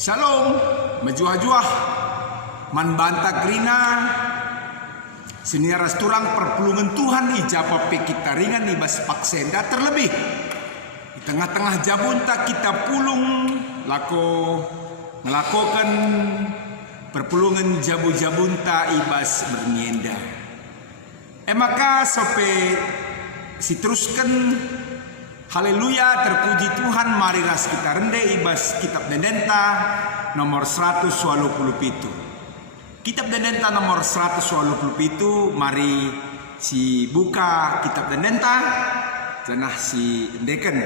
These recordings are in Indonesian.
Shalom, majuah-juah, man banta krina, seniaras turang perpulungan Tuhan ijapa pe kita ringan di bas paksenda terlebih. Di tengah-tengah jabunta kita pulung ngelakokan perpulungan jabu-jabunta ibas bernienda. Maka sope teruskan. Haleluya, terpuji Tuhan, mari ras kita rende ibas kitab Dendenta nomor 127. Kitab Dendenta nomor 127, mari si buka kitab Dendenta, janah si endeken.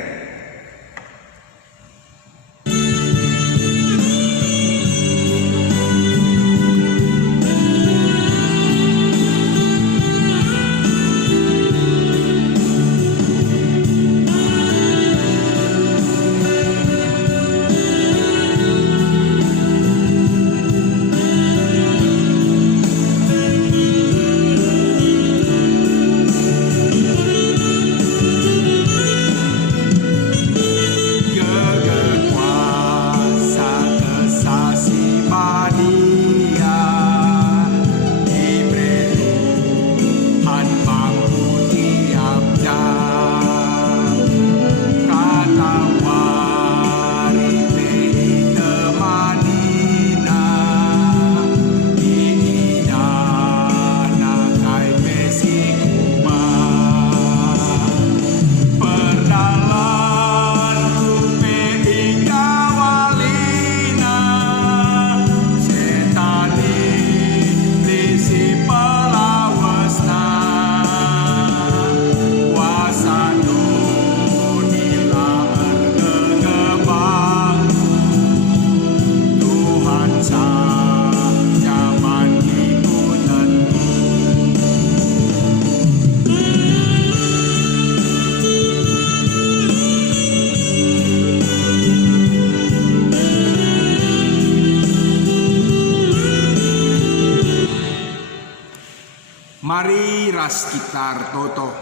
Mari ras kitar toto.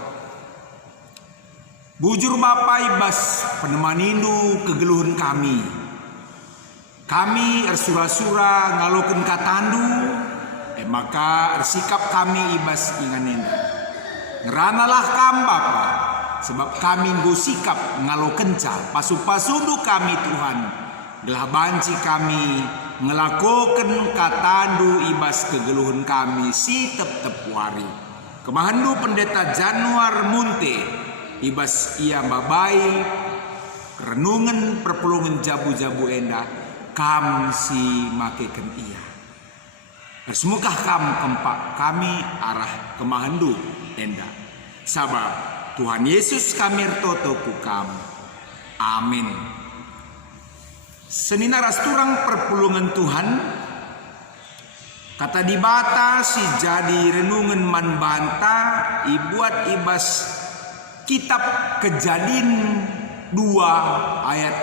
Bujur Bapa ibas penemanindu kegeluhan kami. Kami ersura-sura ngaloken katandu, maka ersikap kami ibas inganenda. Ngeranalah kam Bapa, sebab kami nggo sikap ngalokenca pasu-pasundu kami Tuhan. Gelah banci kami ngelakoken katandu ibas kegeluhan kami si tep-tep wari. Kemahandu pendeta Januar Munte ibas ia babai renungan perpulungan jabu-jabu enda kam si makeken ia. Semukah kam kempak kami arah kemahandu enda. Sabab Tuhan Yesus kami toto ku kam. Amin. Senina rasturang perpulungan Tuhan, kata dibata si jadi renungan man banta ibuat ibas kitab Kejadian 2 ayat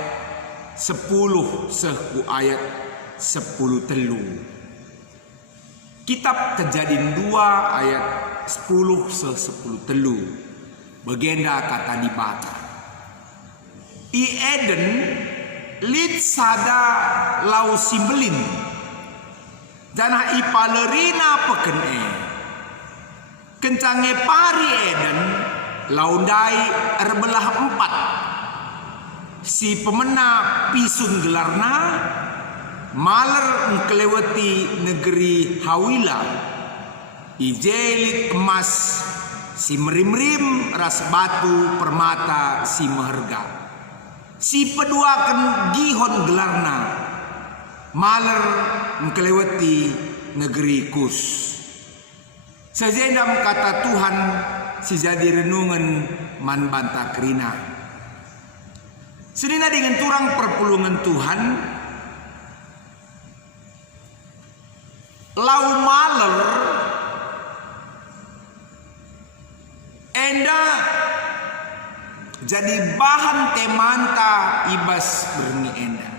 10 sehu ayat 10 telu. Kitab Kejadian 2 ayat 10 10 telu. Bagenda kata dibata. I Eden lid sada lau simbelin janah ipalerina pekene kencange pari Eden laundai erbelah 4 si pemena pisun gelarna maler ngkeleweti negeri Hawila ijelit emas si merim-rim ras batu permata si meherga. Si peduakan gihon gelarna maler ngkeleweti negeri Kus. Sejendam kata Tuhan si jadi renungan man banta krina. Sedina dengan turang perpulungan Tuhan lau maler enda jadi bahan temanta ibas berni enda.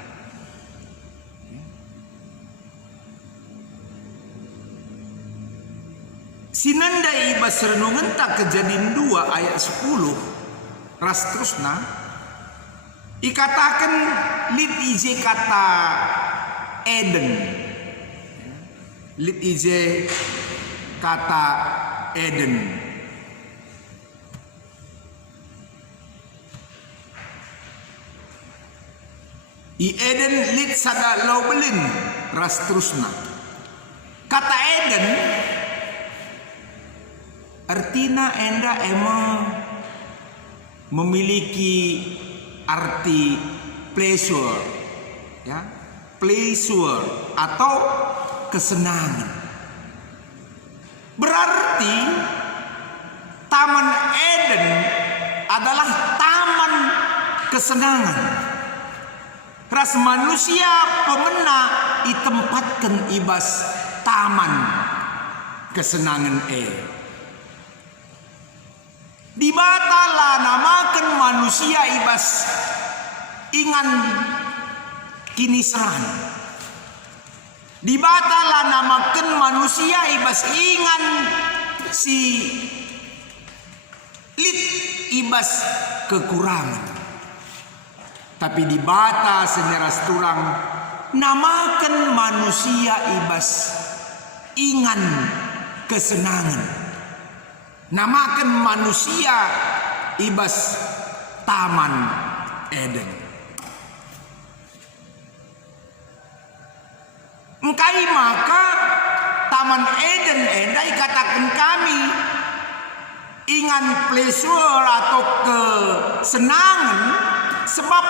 Sinanda ibas renungan tak Kejadian 2 ayat 10 ras terusna ikatakan lid ije kata Eden. Lit ije kata Eden. I Eden lit sada laubelin ras terusna. Kata Eden artina enda emang memiliki arti pleasure, ya, pleasure atau kesenangan. Berarti Taman Eden adalah taman kesenangan. Ras manusia pemena ditempatkan ibas taman kesenangan Dibatala namakan manusia ibas ingan kinisan. Dibatala namakan manusia ibas ingan si lit ibas kekurangan. Tapi dibata senyeras turang namakan manusia ibas ingan kesenangan. Namakan manusia ibas Taman Eden. Engkai maka Taman Eden endai katakan kami ingan pleasure atau kesenangan sebab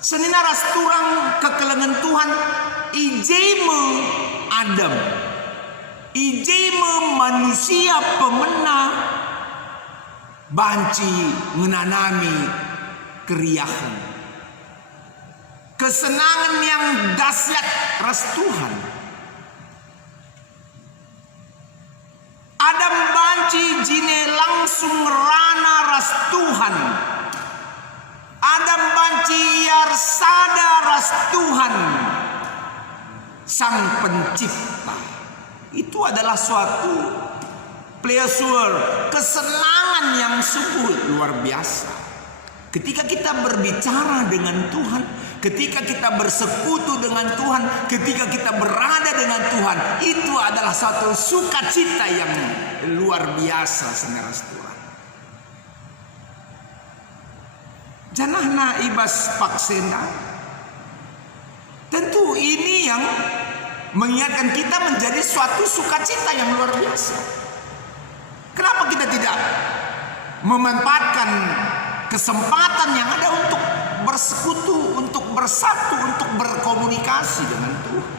senina ras turang kekelengan Tuhan ijeme Adam. Ijeme manusia pemena banci menanami keriahan. Kesenangan yang dahsyat ras Tuhan. Adam banci jine langsung rana ras Tuhan. Adam banci yar sada ras Tuhan Sang Pencipta. Itu adalah suatu pleasure, kesenangan yang sungguh luar biasa. Ketika kita berbicara dengan Tuhan, ketika kita bersekutu dengan Tuhan, ketika kita berada dengan Tuhan, itu adalah satu sukacita yang luar biasa seneras Tuhan. Janahna ibas paksenda. Tentu ini yang mengingatkan kita menjadi suatu sukacita yang luar biasa. Kenapa kita tidak memanfaatkan kesempatan yang ada untuk bersekutu, untuk bersatu, untuk berkomunikasi dengan Tuhan?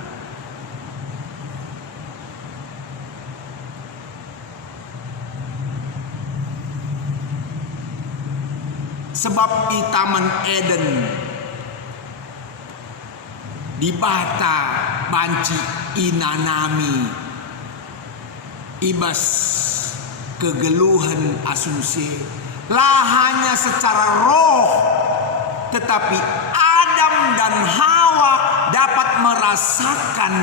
Sebab di Taman Eden dibata banci inanami ibas kegeluhan asumsi lah hanya secara roh, tetapi Adam dan Hawa dapat merasakan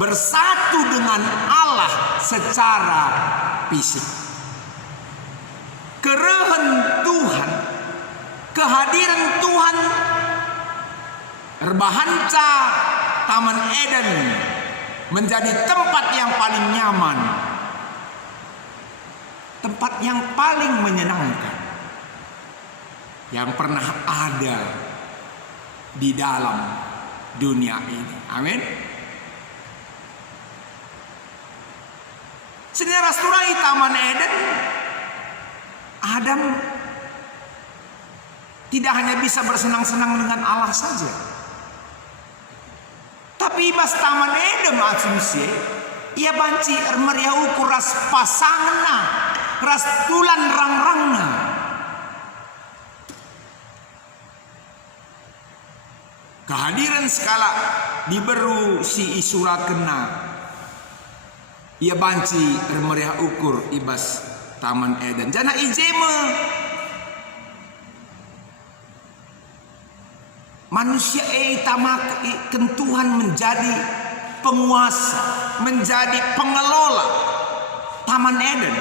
bersatu dengan Allah secara fisik. Kerehan Tuhan, kehadiran Tuhan Erbahanca Taman Eden menjadi tempat yang paling nyaman, tempat yang paling menyenangkan yang pernah ada di dalam dunia ini. Amin. Saudara saudara, Taman Eden, Adam tidak hanya bisa bersenang-senang dengan Allah saja, tapi ibas Taman Eden asumsi ia banci meriah ukur ras pasangna, ras tulan rang-rangna. Kehadiran skala diberu si isura kena ia banci meriah ukur ibas Taman Eden. Jana ijeme manusia tamakkan Tuhan menjadi penguasa, menjadi pengelola Taman Eden.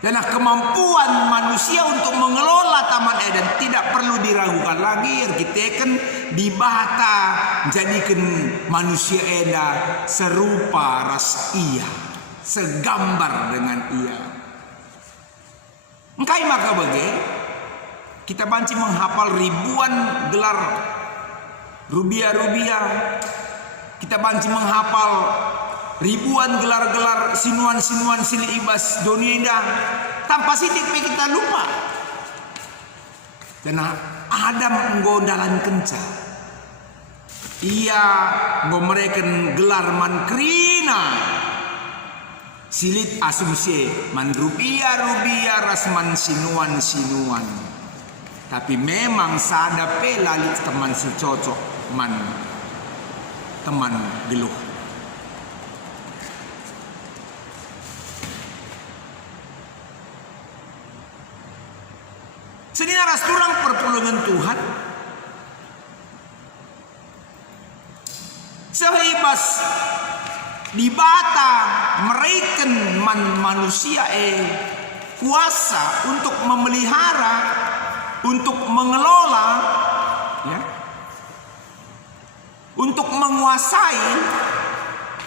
Dan kemampuan manusia untuk mengelola Taman Eden tidak perlu diragukan lagi. Arkitekten dibata jadikan manusia Eda serupa ras ia, segambar dengan ia. Engkai maka bagi kita banci menghafal ribuan gelar rubia-rubia. Kita banci menghafal ribuan gelar-gelar sinuan-sinuan sili ibas dunia indah. Tanpa sidik kita lupa. Dan Adam nggodalan kenca. Ia ngomreken gelar man krina. Silit asumsi man rubia-rubia rasman sinuan-sinuan. Tapi memang sadape lalit teman secocok man teman geluh. Sedina ras turang perpulungan Tuhan. Sehibas dibata mereken manusia kuasa untuk memelihara, untuk mengelola, ya, untuk menguasai,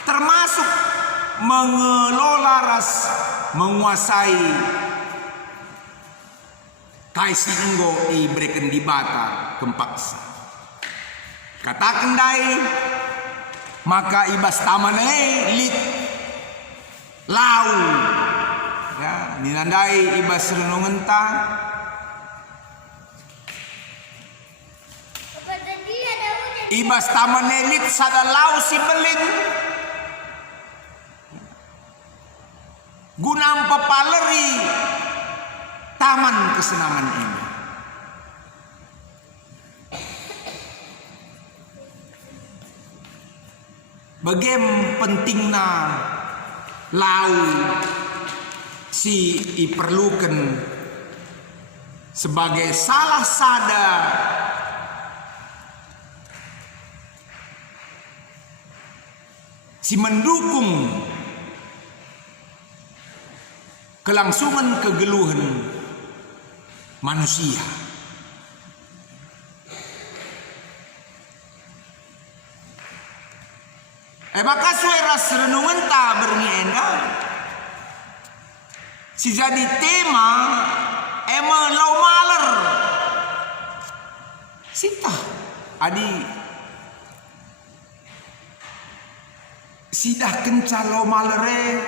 termasuk mengelola menguasai kaisi enggo ibrekan dibata kempaksa. Katakan dai maka ibas tamane lit lau, ya, ninandai ibas renungan ta ibas tamane lit sada lau si belin guna papaleri taman kesenangan ini. Bagaimana pentingnya lau si diperlukan sebagai salah sada si mendukung kelangsungan kegeluhan manusia. Maka sueras renungan ta bernienda si jadi tema lau maler sita adi sidah kenca lau malere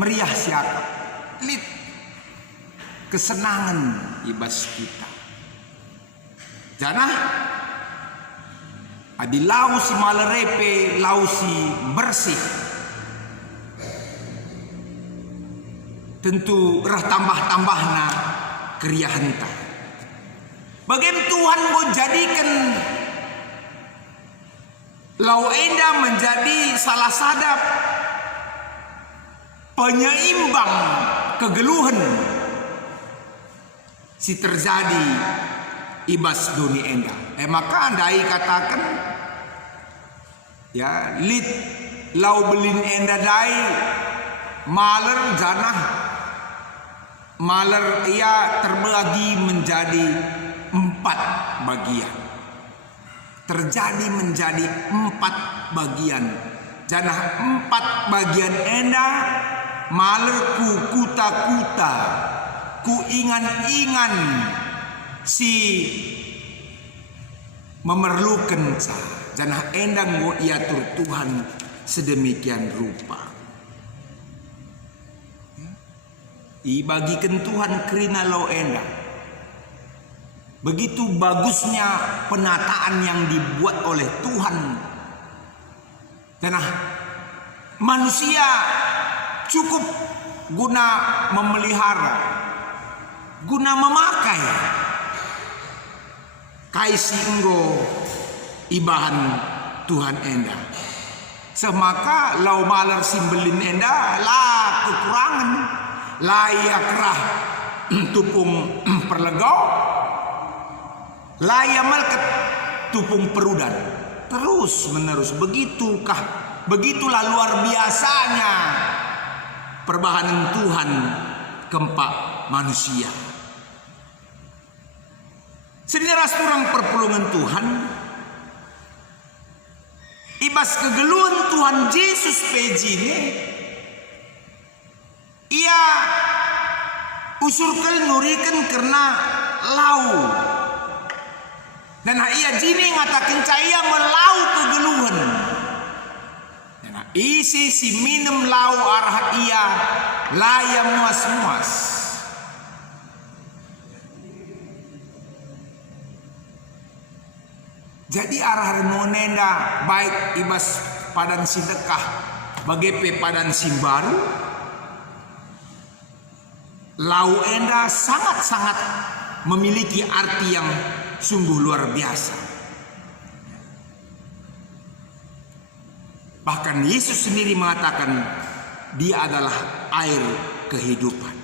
meriah siapa lit kesenangan ibas kita janah adi lau si malerepe lau si bersih tentu rah tambah-tambahna keriahanta. Bagaimana Tuhan mau jadikan lau enda menjadi salah sadap penyeimbang kegeluhan si terjadi ibas dunia enda. Maka andai katakan ya lit lau belin enda dai maler janah maler ia terbagi menjadi 4 bagian. Terjadi menjadi 4 bagian. Janah 4 bagian enda maler ku kuta-kuta ku ingan-ingan si memerlukan janah endang go iatur Tuhan sedemikian rupa. Ibagikan Tuhan kerina lau endang. Begitu bagusnya penataan yang dibuat oleh Tuhan. Janah manusia cukup guna memelihara, guna memakai kaisi enggo ibahan Tuhan enda. Semaka lau maler simbelin enda lah kekurangan layak rah tupung perlegau layak malket tupung perudan terus menerus. Begitulah luar biasanya perbahanan Tuhan kempak manusia. Sedina rasturang perpulungan Tuhan, ibas kegeluhan Tuhan Yesus pejine, ia usurkan nurikan karena lau. Dan ia jini ngatakan caya melau kegeluhan. Dan isi si minum lau arah ia laya muas-muas. Jadi arah renonenda baik ibas padan sidekah bagepe padan simbaru, lau enda sangat-sangat memiliki arti yang sungguh luar biasa. Bahkan Yesus sendiri mengatakan dia adalah air kehidupan.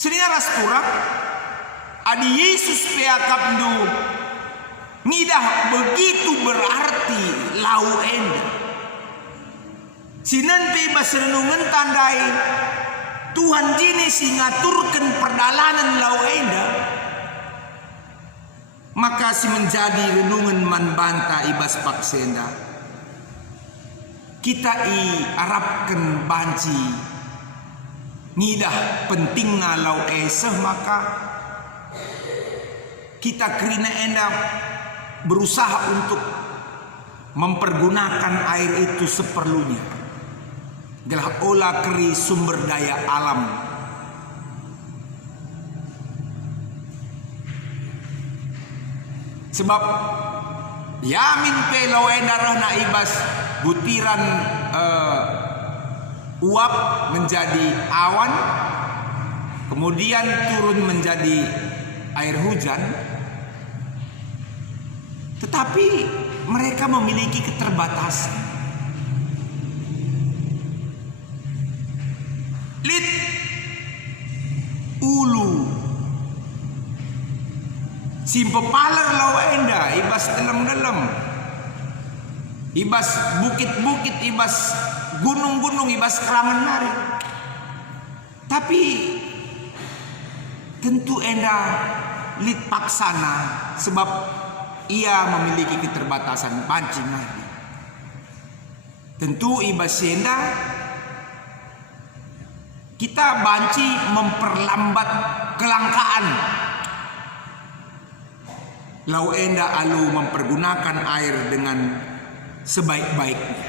Sedina rasturang adi Yesus peakapdu ngidah begitu berarti lau enda. Sinan pe bas renungan tandai Tuhan jini singaturkan perdalanan lau enda, maka si menjadi renungan manbanta ibas paksenda. Kita i arapkan banci ngidah pentingna lau eseh, maka kita kerina enda berusaha untuk mempergunakan air itu seperlunya. Adalah olah keri sumber daya alam. Sebab yamin pe lau enda na ibas butiran uap menjadi awan, kemudian turun menjadi air hujan. Tetapi mereka memiliki keterbatasan. Lit ulu simpepaler lau enda ibas dalam-dalam, ibas bukit-bukit, ibas gunung-gunung, ibas kerangan nari. Tapi tentu enda lit paksana sebab ia memiliki keterbatasan pancing nadi. Tentu ibas enda kita banci memperlambat kelangkaan. Lau enda alu mempergunakan air dengan sebaik-baiknya.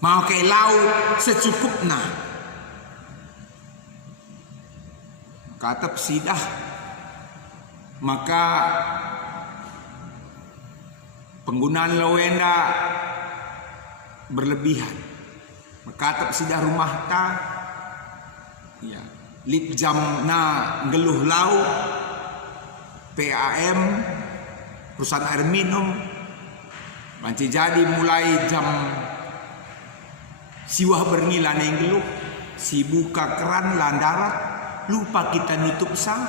Mau ke lau secukupna. Kata sidah, maka penggunaan lau enda berlebihan. Makatap sidah rumah ta, ya, lit jam na geluh lau, PAM, perusahaan air minum, banci jadi mulai jam siwah bernilan yang geluh, si buka keran landarat, lupa kita nutup sang.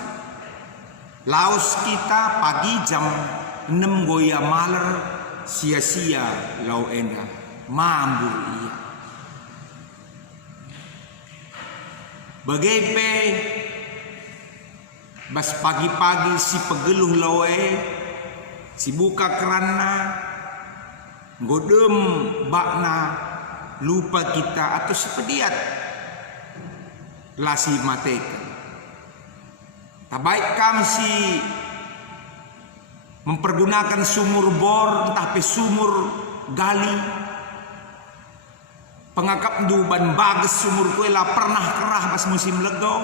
Laos kita pagi jam 6 goya maler, sia-sia lau enda. Mambur iya. Bagaipe bas pagi-pagi si pegeluh lawe, si buka keranna, godem bakna, lupa kita atau sepediat lasi mateka. Tabaik kami si mempergunakan sumur bor, entah pe sumur gali. Pengakap duban bagus sumur kue lah pernah kerah pas musim lego.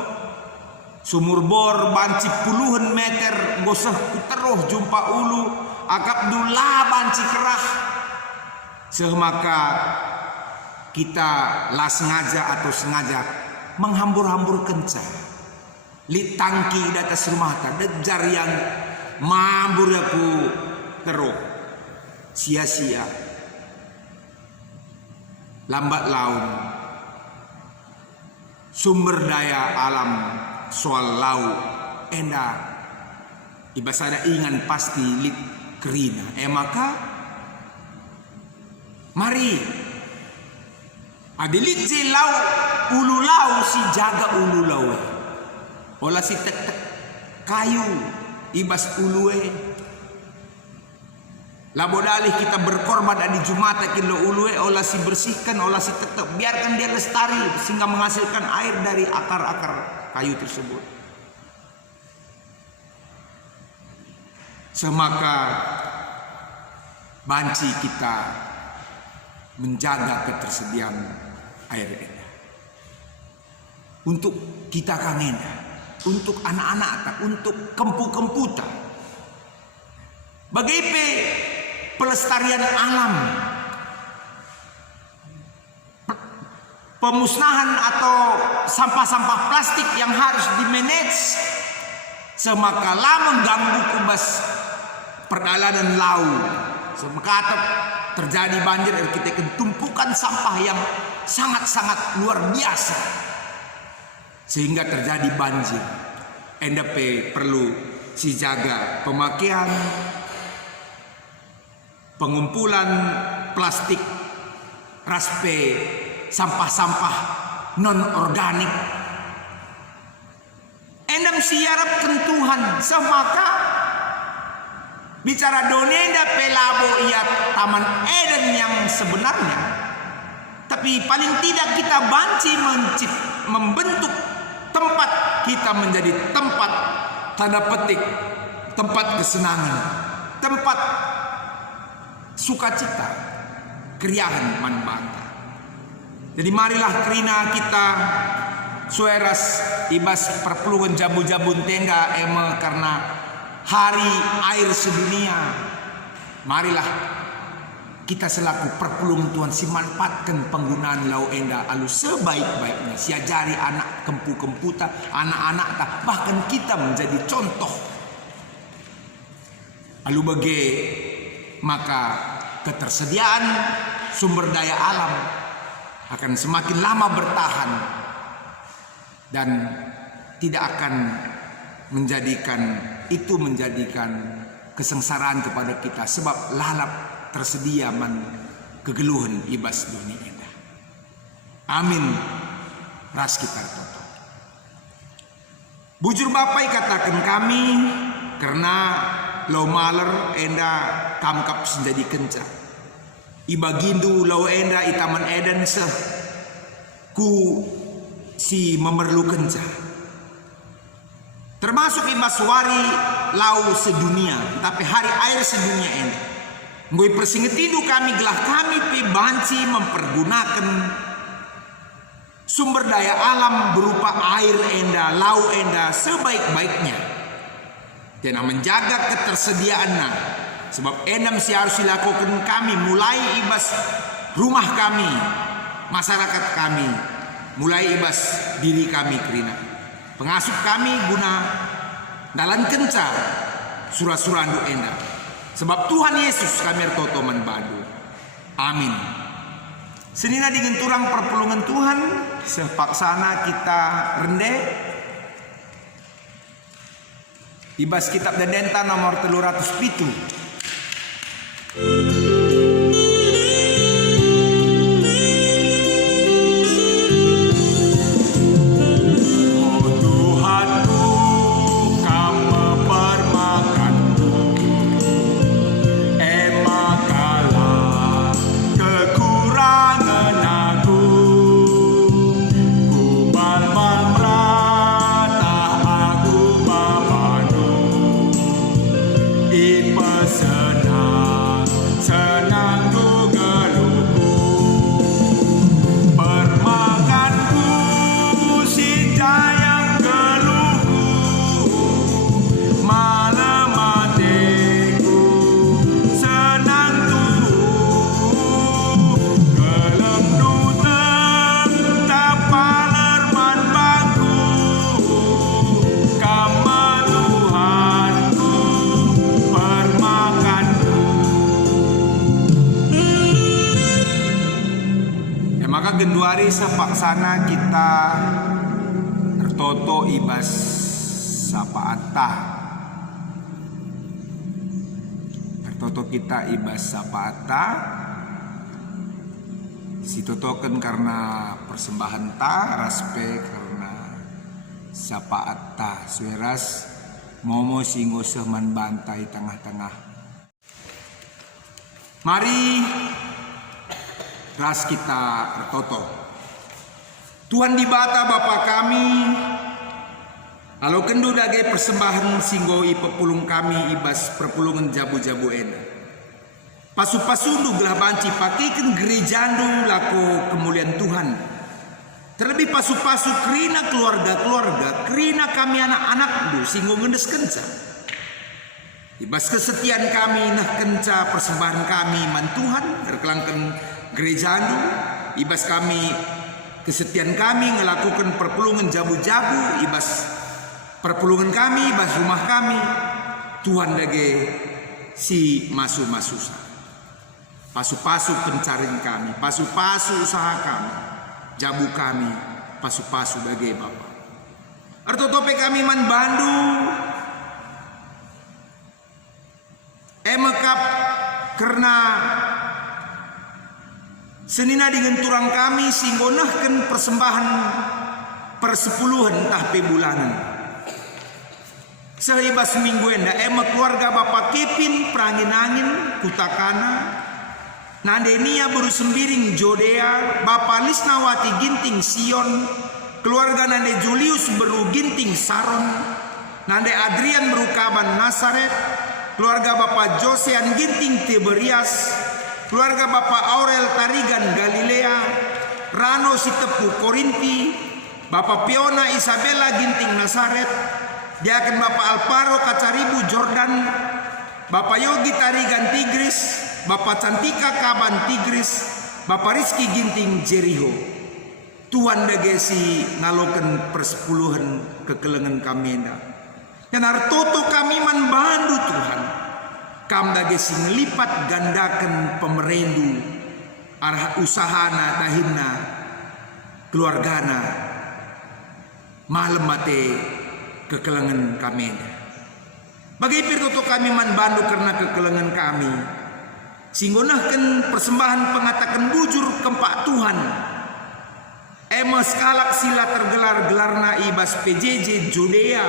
Sumur bor banci puluhan meter gosah kuteruh jumpa ulu akap dula banci kerah. Semaka kita lah sengaja atau sengaja menghambur-hambur kenca. Li tangki di atas rumah ta dejar yang mambur aku teruh sia-sia. Lambat laun sumber daya alam soal laut enda ibas ada ingan pasti lit kerina. Maka mari adilit je lau ulu lau si jaga ulu lau. Olah si tek kayu ibas ulue. Labo dalih kita berkorban di Jumata kilo ulue, olah si bersihkan, olah si tetap biarkan dia lestari sehingga menghasilkan air dari akar-akar kayu tersebut. Semaka banci kita menjaga ketersediaan air enda. Untuk kita kangena, untuk anak-anak, untuk kempu-kemputa. Bagaimana pelestarian alam, pemusnahan atau sampah-sampah plastik yang harus dimanage semakalah mengganggu kubas perjalanan laut. Semaka terjadi banjir, kita tumpukan sampah yang sangat-sangat luar biasa sehingga terjadi banjir. NDP perlu si jaga pemakaian, pengumpulan plastik, raspe, sampah-sampah non-organik. Endam siarap kentuhan semaka bicara donenda pelabo ia Taman Eden yang sebenarnya. Tapi paling tidak kita banci membentuk tempat kita menjadi tempat tanda petik, tempat kesenangan, tempat sukacita, keriahan manbanta. Jadi marilah kerina kita sueras ibas perpelungan jabu-jabun tenda karena hari air sedunia. Marilah kita selaku perpelungan Tuhan si manfaatkan penggunaan lau enda alu sebaik-baiknya. Siajari anak kempu-kemputa, anak-anak bahkan kita menjadi contoh. Alu bagai maka ketersediaan sumber daya alam akan semakin lama bertahan dan tidak akan menjadikan kesengsaraan kepada kita, sebab lalap tersedia man kegeluhan ibas dunia ini. Amin. Ras kita toto. Bujur bapai katakan kami karena lau maler enda kamkap senjadi kenca. Ibagindu lau enda itaman eden seh ku si memerlu kenca. Termasuk ibaswari lau sedunia, tapi hari air sedunia enda. Ngoi persingetidu kami gelah kami pi banci mempergunakan sumber daya alam berupa air enda, lau enda sebaik-baiknya. Dan menjaga ketersediaannya. Sebab endam si harus dilakukan kami mulai ibas rumah kami, masyarakat kami, mulai ibas diri kami kerina. Pengasuh kami guna dalam kenca surah-surandu enda. Sebab Tuhan Yesus kami ertoto manbadu. Amin. Senina dengan turang perpulungan Tuhan, sepaksana kita rende ibas kitab Dedenta nomor 307. Genduari sepaksana kita tertoto ibas sapaata. Toto kita ibas sapaata. Si totoken karena persembahan ta, raspe karena sapaata. Sueras momo singgo seman bantai tengah-tengah. Mari ras kita bertoto. Tuhan di bata Bapa kami, alo kendu dage persembahan singgoi pepulung kami ibas perpulungan jabu-jabu ena. Pasu-pasundu gelah banci pakikan gerejandu lako kemuliaan Tuhan. Terlebih pasu-pasu kerina keluarga-keluarga, kerina kami anak-anak du singgo ngendes kenca. Ibas kesetiaan kami nah kenca persembahan kami man Tuhan terkelangkan gerejandu. Ibas kami kesetiaan kami ngelakukan perpulungan jabu-jabu. Ibas perpulungan kami, ibas rumah kami. Tuhan dage si masu-masusa. Pasu-pasu pencarian kami, pasu-pasu usaha kami, jabu kami, pasu-pasu dage Bapa. Artotope kami man bandu, emekap karena senina dengan turang kami singgonahkan persembahan persepuluhan tahpe bulanan. Sehibas minggu enda emak keluarga Bapak Kepin perangin-angin kutakana. Nandenia baru sembiring Jodea, Bapak Lisnawati ginting Sion, keluarga Nande Julius baru ginting Saron, Nande Adrian baru Kaban Nasaret, keluarga Bapak Josean ginting Tiberias, keluarga Bapak Aurel Tarigan Galilea, Rano Sitepu Korinti, Bapak Piona Isabella ginting Nasaret, Diaken Bapak Alparo Kacaribu Jordan, Bapak Yogi Tarigan Tigris, Bapak Cantika Kaban Tigris, Bapak Rizky ginting Jeriho. Tuhan dagesi ngaloken persepuluhan kekelengan kami enda. Dan artoto kami man bandu Tuhan. Kam dagesi ngelipat gandakan pemerendu arah usahana tahina keluargana malam mate kekelengan kami enda. Bagi pirtoto kami man bandu karena kekelengan kami. Singgonahkan persembahan pengatakan bujur kempak Tuhan. Emas kalak sila tergelar-gelarna ibas PJJ Judea.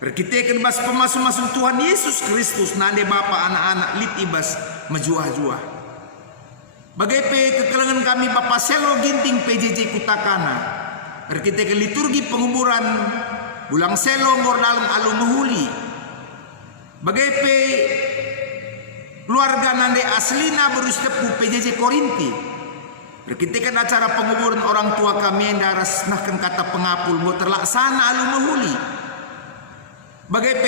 Perkitekan bas pemasu-masu Tuhan Yesus Kristus nande Bapa anak-anak lit ibas mejuah-juah. Bagai kekelengan kami Bapak Selo ginting PJJ Kutakana. Perkitekan liturgi penguburan bulang Selo ngordalan alu mehuli. Bagai keluarga nande aslina berus tepu PJJ Korinti. Berkitakan acara penguburan orang tua kami yang daras nahkan kata pengapul mau terlaksana alu mahuli. Bagai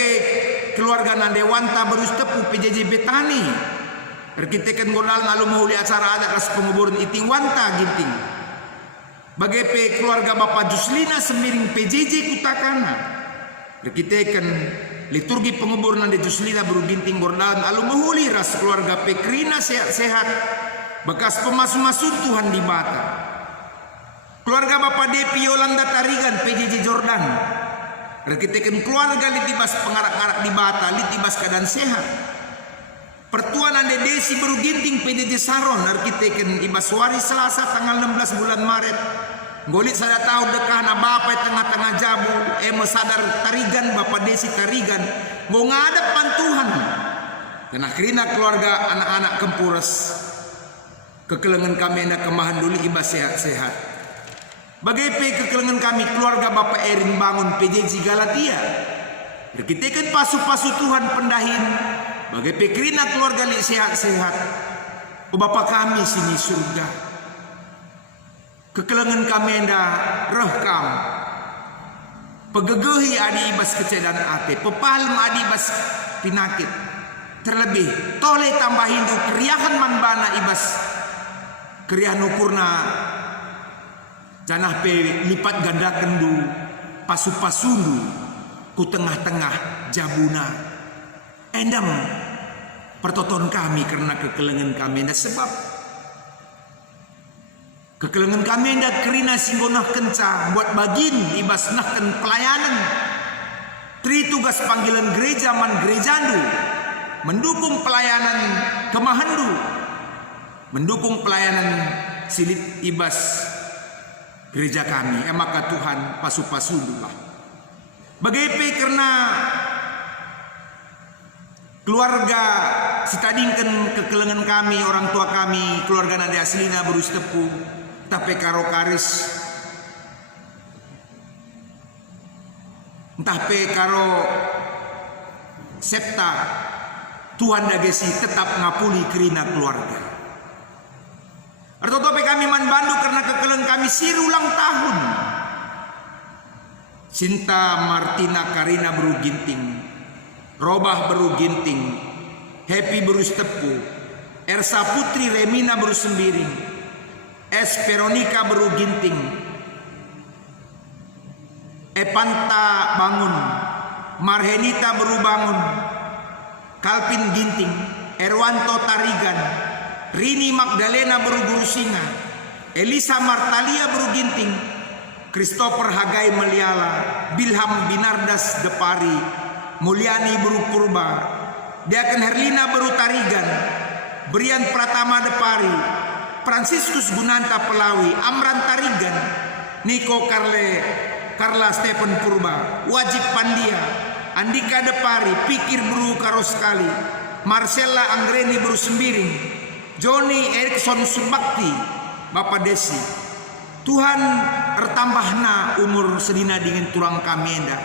keluarga nande wanta berus tepu PJJ Betani. Berkitakan ngodalan alu mahuli acara adat ras penguburan iting wanta ginting. Bagai keluarga Bapak Juslina semiring PJJ Kutakana. Berkitakan liturgi penguburan nande Juslina baru ginting gordalan alu mahuli ras keluarga Pekrina sehat-sehat bekas pemasu-masu Tuhan di bata. Keluarga Bapak Depi Yolanda Tarigan PJJ Jordan. Rekitekan keluarga litibas pengarak-arak di bata litibas keadaan sehat. Pertuan nande Desi baru ginting PJJ Saron. Rekitekan ibas wari Selasa tanggal 16 bulan Maret. Golit saya tahu dekah na bapak tengah-tengah jabu, sadar Tarigan Bapak Desi Tarigan, mau ngadep pantuhan. Dan akhirnya keluarga anak-anak Kempures, kekelengan kami nak kemahan dulu ibas sehat-sehat. Bagai kekelengan kami keluarga Bapak Erin bangun PJJ Galatia. Berkitakan pasu-pasu Tuhan pendahin. Bagai pekrina keluarga li sehat-sehat. O Bapak kami sini surga. Kekelengan kami enda rekam. Pegegehi adi ibas kecedan ate. Pepalem adi ibas pinakit. Terlebih tole tambahin du keriahan manbana ibas keriahan ukurna janah pe lipat ganda kendu pasu-pasundu ku tengah-tengah jabuna endam pertoton kami karena kekelengan kami enda sebab kekelengan kami enda kerina singgonah kenca buat bagin ibas nahkan pelayanan Tri tugas panggilan gereja man gerejandu, mendukung pelayanan kemahandu, mendukung pelayanan silit ibas gereja kami. Maka Tuhan pasu-pasudulah. Bagaimana karena keluarga sitadingkan kekelengan kami, orang tua kami, keluarga nade aslina berus tepu, tapi karo karis, entah pe karo septa, Tuhan dagesi tetap ngapuli kerina keluarga. Arto tope kami man bandu karena kekelengan kami siru ulang tahun. Sinta Martina Karina Beru Ginting, Robah Beru Ginting, Happy Beru Tepu, Ersa Putri Remina Beru Sembiring, S Veronica Beru Ginting, Epanta Bangun, Marhenita Beru Bangun, Kalpin Ginting, Erwanto Tarigan, Rini Magdalena Beru Guru Singa, Elisa Martalia Beru Ginting, Christopher Hagai Meliala, Bilham Binardas Depari, Mulyani Beru Purba, Deaken Herlina Beru Tarigan, Brian Pratama Depari, Franciscus Gunanta Pelawi, Amran Tarigan, Niko Karla Stephen Purba, Wajib Pandia, Andika Depari, Pikir Beru Karoskali, Marcella Anggreni Beru Sembiring, Johnny Erikson Subakti, Bapak Desi. Tuhan ertambahna umur sedina dingin turang kami enda,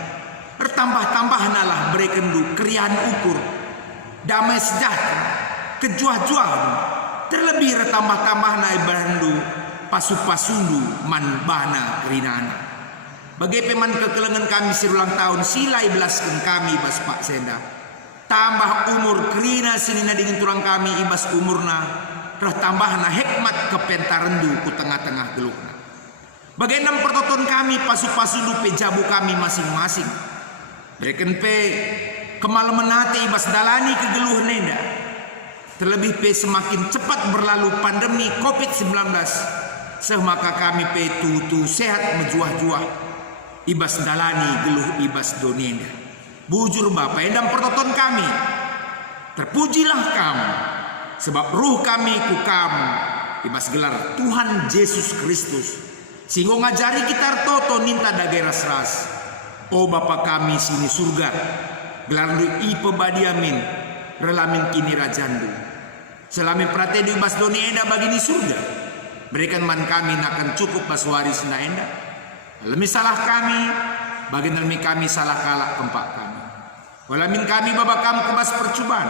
ertambah-tambahna lah berekendu kerian ukur, damai sejahtera, kejuah-juahan, terlebih ertambah-tambahna ibarandu pasu-pasundu man bahna kerinana. Bagai peman kekelengan kami sirulang tahun silai belaskan kami bas Pak Senda, tambah umur kerina sinina dingin turang kami ibas umurna, ertambahna hikmat kepentarendu ku tengah-tengah gelukna. Bagai enam pertoton kami pasu-pasu pe jabu kami masing-masing. Mereka pe kemalaman hati ibas dalani kegeluh nenda. Terlebih pe semakin cepat berlalu pandemi COVID-19. Semaka kami pe tutu sehat menjuah-juah. Ibas dalani geluh ibas donenda. Bujur Bapak enam pertoton kami. Terpujilah kamu. Sebab ruh kami ku kamu. Ibas gelar Tuhan Yesus Kristus. Singgo ngajari kita toto ninta dagai ras-ras. Oh Bapa kami sini surga, gelardu ipe badiamin, relamin kini rajandu. Selami pratedu bas doni enda bagini surga. Berikan man kami nakan cukup bas waris na enda. Lemi salah kami, bagi nalmi kami salah kalak kempak kami. Walamin kami baba kamu kebas percubaan.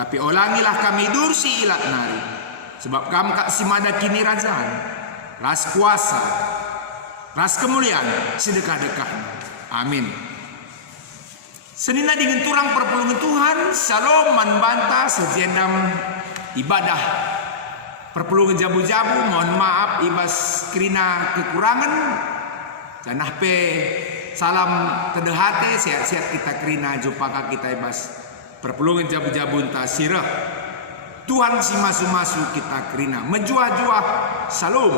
Tapi olangilah kami dursi ilat nari. Sebab kamu kak simada kini rajan. Ras kuasa, ras kemuliaan, sedekah-dekah. Amin. Senina dengan turang perpulungan Tuhan, shalom manbanta sejendam ibadah. Perpulungan jabu-jabu, mohon maaf ibas kerina kekurangan. Janah pe salam tedehate, sehat-sehat kita kerina jumpa kita ibas. Perpulungan jabu-jabu entah sirah. Tuhan si masu-masu kita kerina menjuah-juah. Salam.